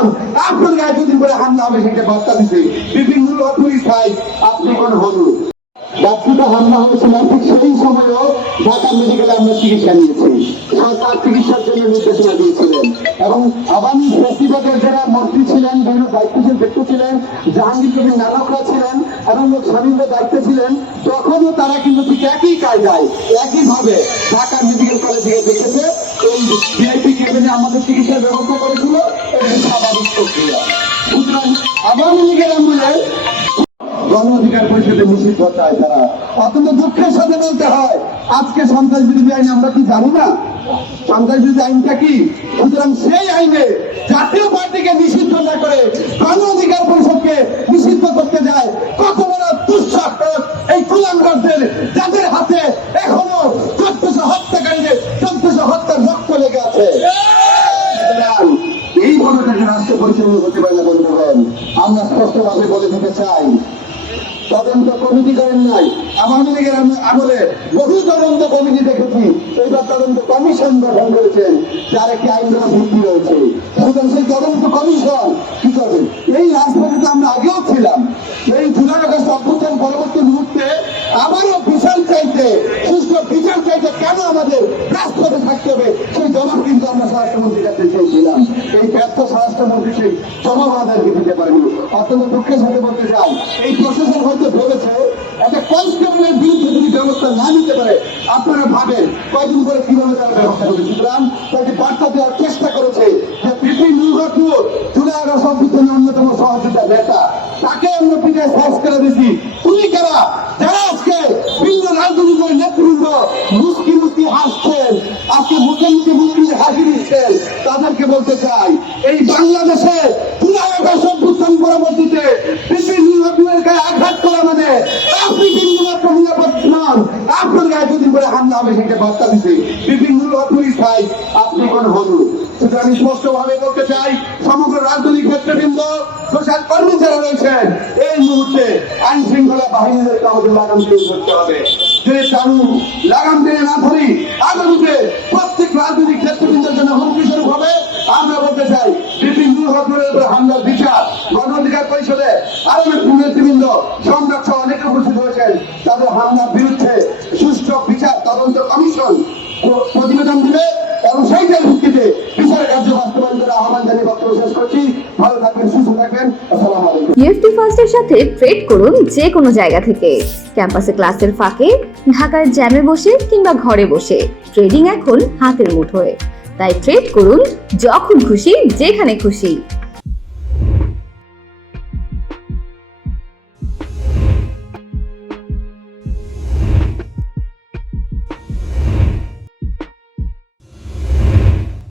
নন, আপনার গায়ে দুদিন পরে হামলা হবে সেটা বার্তা দিতে বিভিন্ন পুলিশ সাইজ আপনি কোন হন যাত্রীটা হামলা হয়েছিল ঠিক সেই সময়ও ঢাকা মেডিকেলে আমরা চিকিৎসা নিয়েছি, সরকার চিকিৎসার জন্য নির্দেশনা দিয়েছিলেন এবং আগামী ফেস্টিভ্যালের যারা মন্ত্রী ছিলেন, বিভিন্ন দায়িত্বশীল ব্যক্তি ছিলেন, জাহাঙ্গীর কবির নানকরা ছিলেন এবং লোক স্বামীদের দায়িত্বে ছিলেন, তখনও তারা কিন্তু ঠিক একই কায়দায় একইভাবে ঢাকা মেডিকেল কলেজে দেখেছে এই ভিআইপি কেবিনে আমাদের চিকিৎসার ব্যবস্থা করেছিল এবং স্বাভাবিক প্রক্রিয়া। সুতরাং আওয়ামী লীগের আমলে গণ অধিকার পরিষদে নিষিদ্ধ চায় তারা। অত্যন্ত দুঃখের সাথে বলতে হয় আজকে সন্ত্রাস বিরোধী আইন আমরা কি জানি না? সন্ত্রাস বিরোধী আইনটা কি? সুতরাং সেই আইনে জাতীয় পার্টিকে নিষিদ্ধ না করে গণ অধিকার পরিষদকে নিষিদ্ধ করতে যায় কত বড় দুঃসাহস এই কুলাঙ্গারদের, যাদের হাতে এখনো 1400 হত্যাকারীদের 1400 হত্যার রক্ত লেগে আছে। এইভাবে তাকে রাষ্ট্র পরিচালনা করতে পারে না বন্ধুগণ। আমরা স্পষ্টভাবে বলে দিতে চাই তদন্ত কমিটি করেন নাই, আওয়ামী লীগের আমলে বহু তদন্ত কমিটি দেখেছি, এইবার তদন্ত কমিশন গঠন করেছেন যার একটি আইনগত ভিত্তি রয়েছে। সুতরাং সেই তদন্ত কমিশন কি করবে? এই রাজপথে তো আমরা আগেও ছিলাম, এই জুলাই আগস্ট অভ্যুত্থান পরবর্তী মুহূর্তে আবারও বিচার চাইতে, সুষ্ঠু বিচার চাইতে কেন আমাদের রাজপথে থাকতে হবে সেই জবাব কিন্তু আমরা স্বরাষ্ট্রমন্ত্রীর কাছে চেয়েছিলাম। এই ব্যর্থ স্বরাষ্ট্রমন্ত্রী সেই জবাব আমাদেরকে দিতে পারেনি। অত্যন্ত দুঃখের সাথে বলতে চাই এই প্রশাসন হয়তো ভেবেছে একটা কনস্টেবলের বিরুদ্ধে যদি ব্যবস্থা না নিতে পারে, আপনারা ভাবেন কয়দিন করে কিভাবে তারা ব্যবস্থা করবে। সুতরাং তাকে বার্তা দেওয়ার চেষ্টা করেছে যে বিপিন মুখার্জি জুলাই আগস্ট অভ্যুত্থানের অন্যতম সহযোগিতা নেতা, তাকে আমরা পিঠে সাহস করে দিয়েছি। তুমি কারা যারা আজকে বিভিন্ন রাজনৈতিক নেতৃবৃন্দ মুস্কি মুস্কি হাসছেন, আজকে মুখে মুখে মুস্কি হাসি দিচ্ছেন, তাদেরকে বলতে চাই এই বাংলাদেশে জুলাই আগস্ট অভ্যুত্থান পরবর্তীতে বিপিন মুখার্জির গায়ে আঘাত করা মানে আপনি বিন্দুমাত্র নিরাপদ নন, আপনার গায়ে দুদিন পরে হামলা হবে সেটা বার্তা দিতে বিপিন মুখার্জির সাইজ আপনি কোন হন। সুতরাং আমি স্পষ্টভাবে বলতে চাই সমগ্র রাজনৈতিক নেতৃবৃন্দ, সোশ্যাল কর্মী যারা রয়েছেন, এই মুহূর্তে আইন শৃঙ্খলা বাহিনীদেরকে আমাদের লাগাম তৈরি করতে হবে। যদি চালু লাগাম টেনে না ধরি আগামীতে প্রত্যেক রাজনৈতিক নেতৃবৃন্দের জন্য হুমকি স্বরূপ হবে। আমরা বলতে চাই বিপিন মুখার্জির উপর হামলার বিচার গণ অধিকার পরিষদে আরো নেতৃবৃন্দ সম্রাট সহ অনেকে উপস্থিত হয়েছেন, তাদের হামলার বিরুদ্ধে সুষ্ঠু বিচার তদন্ত কমিশন প্রতিবেদন দিবে এবং সেইটার ভিত্তিতে বিচার কার্য বাস্তবায়ন করে আহ্বান জানিয়ে বক্তব্য শেষ করছি। ভালো থাকবেন, সুস্থ থাকবেন। আসসালামু আলাইকুম। ইউএফটি ফার্স্টের সাথে ট্রেড করুন যে কোনো জায়গা থেকে, ক্যাম্পাসে ক্লাসের ফাঁকে, ঢাকার জ্যামে বসে কিংবা ঘরে বসে। ট্রেডিং এখন হাতের মুঠোয়, তাই ট্রেড করুন যখন খুশি যেখানে খুশি।